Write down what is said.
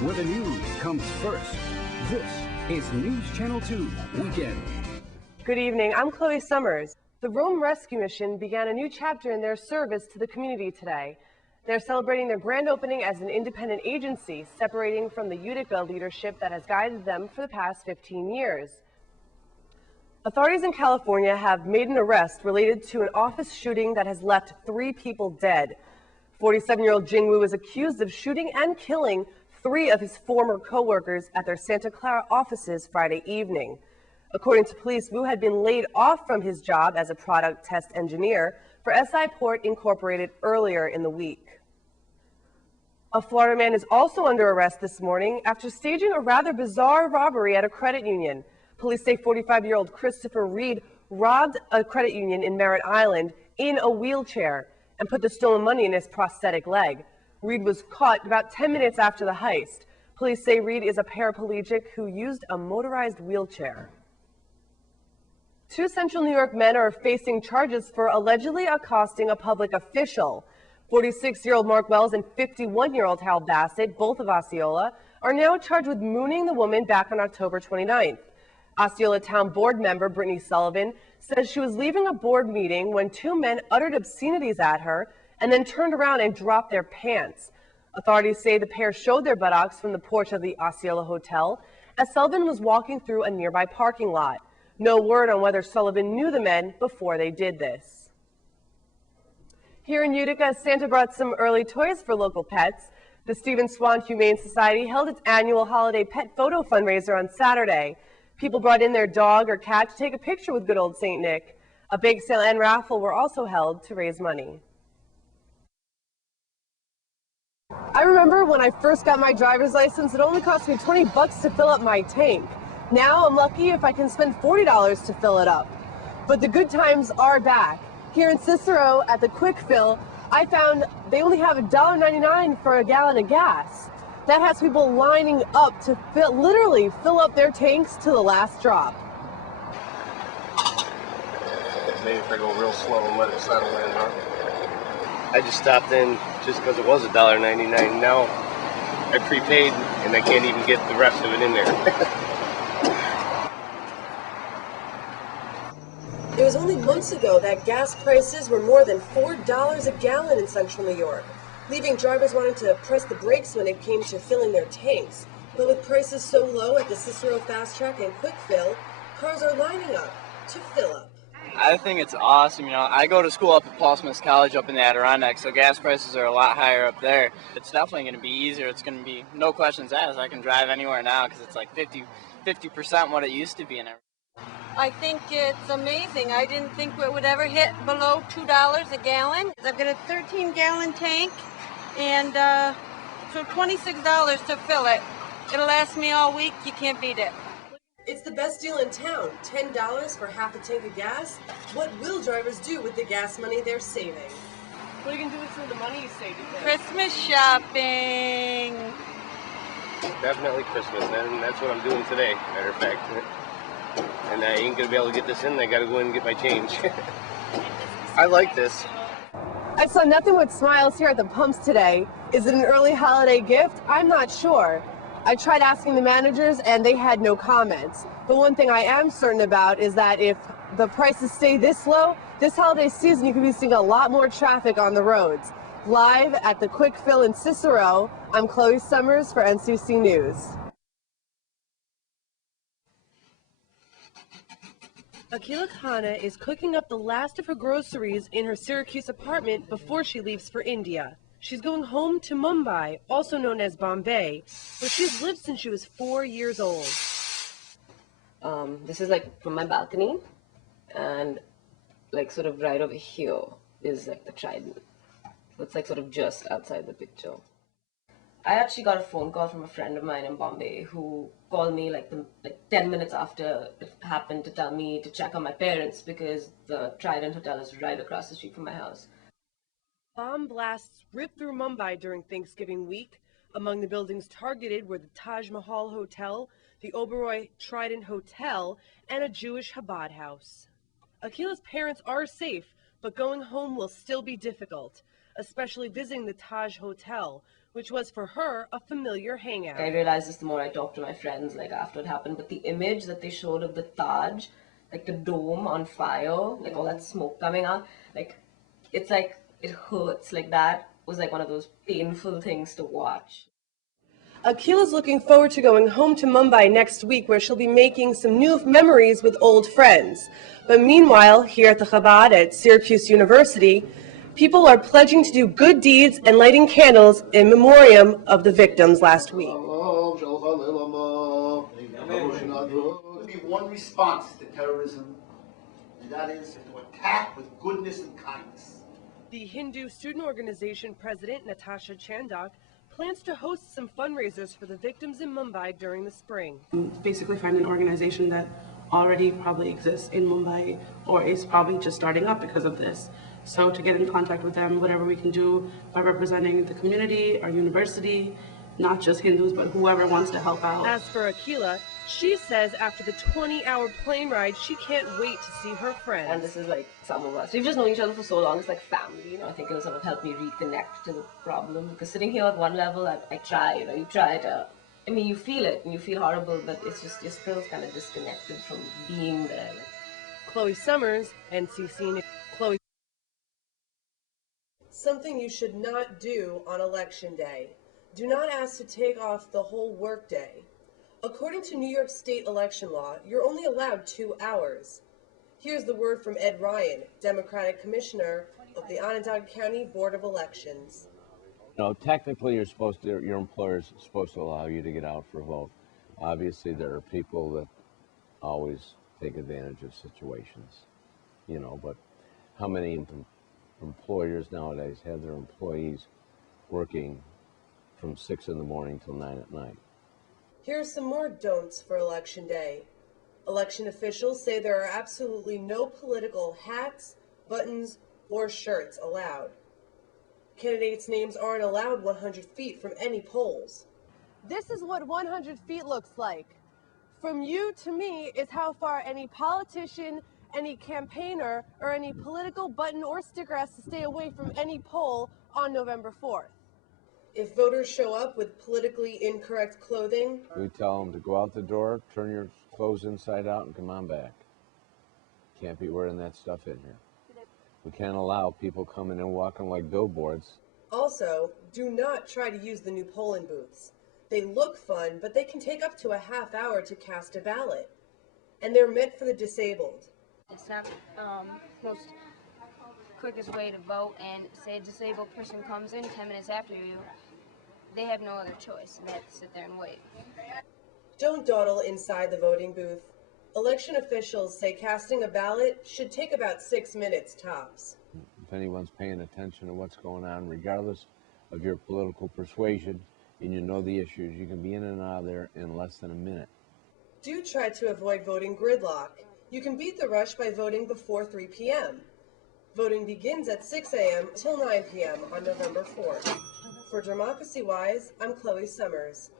where the news comes first. This is News Channel 2 Weekend. Good evening, I'm Chloe Summers. The Rome Rescue Mission began a new chapter in their service to the community today. They're celebrating their grand opening as an independent agency, separating from the Utica leadership that has guided them for the past 15 years. Authorities in California have made an arrest related to an office shooting that has left 3 people dead. 47-year-old Jing Wu is accused of shooting and killing 3 of his former co-workers at their Santa Clara offices Friday evening. According to police, Wu had been laid off from his job as a product test engineer for SI Port Incorporated earlier in the week. A Florida man is also under arrest this morning after staging a rather bizarre robbery at a credit union. Police say 45-year-old Christopher Reed robbed a credit union in Merritt Island in a wheelchair and put the stolen money in his prosthetic leg. Reed was caught about 10 minutes after the heist. Police say Reed is a paraplegic who used a motorized wheelchair. 2 Central New York men are facing charges for allegedly accosting a public official. 46-year-old Mark Wells and 51-year-old Hal Bassett, both of Osceola, are now charged with mooning the woman back on October 29th. Osceola Town Board member Brittany Sullivan says she was leaving a board meeting when 2 men uttered obscenities at her and then turned around and dropped their pants. Authorities say the pair showed their buttocks from the porch of the Osceola Hotel as Sullivan was walking through a nearby parking lot. No word on whether Sullivan knew the men before they did this. Here in Utica, Santa brought some early toys for local pets. The Stephen Swan Humane Society held its annual holiday pet photo fundraiser on Saturday. People brought in their dog or cat to take a picture with good old St. Nick. A bake sale and raffle were also held to raise money. I remember when I first got my driver's license, it only cost me 20 bucks to fill up my tank. Now I'm lucky if I can spend $40 to fill it up. But the good times are back. Here in Cicero at the Quick Fill, I found they only have $1.99 for a gallon of gas. That has people lining up to literally fill up their tanks to the last drop. Maybe if I go real slow and let it settle in, huh? I just stopped in just because it was $1.99. Now I prepaid and I can't even get the rest of it in there. It was only months ago that gas prices were more than $4 a gallon in central New York, leaving drivers wanting to press the brakes when it came to filling their tanks. But with prices so low at the Cicero Fast Track and Quick Fill, cars are lining up to fill up. I think it's awesome. You know, I go to school up at Paul Smith College up in the Adirondacks, so gas prices are a lot higher up there. It's definitely going to be easier. It's going to be no questions asked. I can drive anywhere now because it's like 50% what it used to be and everything. I think it's amazing. I didn't think it would ever hit below $2 a gallon. I've got a 13-gallon tank, and so $26 to fill it. It'll last me all week. You can't beat it. It's the best deal in town, $10 for half a tank of gas. What will drivers do with the gas money they're saving? What are you going to do with some of the money you saved? Christmas shopping. Definitely Christmas, and that's what I'm doing today, matter of fact. And I ain't going to be able to get this in. I got to go in and get my change. I like this. I saw nothing but smiles here at the pumps today. Is it an early holiday gift? I'm not sure. I tried asking the managers and they had no comments. But one thing I am certain about is that if the prices stay this low, this holiday season you could be seeing a lot more traffic on the roads. Live at the Quick Fill in Cicero, I'm Chloe Summers for NCC News. Akila Khanna is cooking up the last of her groceries in her Syracuse apartment before she leaves for India. She's going home to Mumbai, also known as Bombay, where she's lived since she was 4 years old. This is like from my balcony, and like sort of right over here is like the trident. So it's like sort of just outside the picture. I actually got a phone call from a friend of mine in Bombay who called me like 10 minutes after it happened to tell me to check on my parents because the Trident Hotel is right across the street from my house. Bomb blasts ripped through Mumbai during Thanksgiving week. Among the buildings targeted were the Taj Mahal Hotel, the Oberoi Trident Hotel, and a Jewish Chabad house. Akila's parents are safe, but going home will still be difficult. especially visiting the Taj Hotel, which was for her a familiar hangout. I realized this the more I talked to my friends, like, after it happened, but the image that they showed of the Taj, like the dome on fire, like all that smoke coming out, like, it's like, it hurts. Like, that was like one of those painful things to watch. Akila's looking forward to going home to Mumbai next week, where she'll be making some new memories with old friends. But meanwhile, here at the Chabad at Syracuse University, people are pledging to do good deeds and lighting candles in memoriam of the victims last week. There'll be one response to terrorism, and that is to attack with goodness and kindness. The Hindu Student Organization President, Natasha Chandak, plans to host some fundraisers for the victims in Mumbai during the spring. Basically find an organization that already probably exists in Mumbai or is probably just starting up because of this. So to get in contact with them, whatever we can do by representing the community, our university, not just Hindus, but whoever wants to help out. As for Akila, she says after the 20-hour plane ride, she can't wait to see her friends. And this is like some of us. We've just known each other for so long, it's like family, you know. I think it'll sort of help me reconnect to the problem. Because sitting here at one level, I try, you know, you try to, I mean, you feel it and you feel horrible, but it's just, you're still kind of disconnected from being there. Chloe Summers, NCC. Chloe. Something you should not do on Election Day. Do not ask to take off the whole workday. According to New York State election law, you're only allowed 2 hours. Here's the word from Ed Ryan, Democratic Commissioner of the Onondaga County Board of Elections. No, technically your employer's supposed to allow you to get out for a vote. Obviously there are people that always take advantage of situations, you know, but how many employers nowadays have their employees working from 6 in the morning till 9 at night? Here's some more don'ts for Election Day. Election officials say there are absolutely no political hats, buttons, or shirts allowed. Candidates' names aren't allowed 100 feet from any polls. This is what 100 feet looks like. From you to me is how far any politician, any campaigner, or any political button or sticker has to stay away from any poll on November 4th. If voters show up with politically incorrect clothing, We tell them to go out the door, turn your clothes inside out, and come on back. Can't be wearing that stuff in here. We can't allow people coming and walking like billboards. also, do not try to use the new polling booths. They look fun, but they can take up to a half hour to cast a ballot. And they're meant for the disabled. It's not most quickest way to vote, and say a disabled person comes in 10 minutes after you, they have no other choice, and they have to sit there and wait. Don't dawdle inside the voting booth. Election officials say casting a ballot should take about 6 minutes tops. If anyone's paying attention to what's going on, regardless of your political persuasion, and you know the issues, you can be in and out of there in less than a minute. Do try to avoid voting gridlock. You can beat the rush by voting before 3 p.m. Voting begins at 6 a.m. till 9 p.m. on November 4th. For Democracy Wise, I'm Chloe Summers.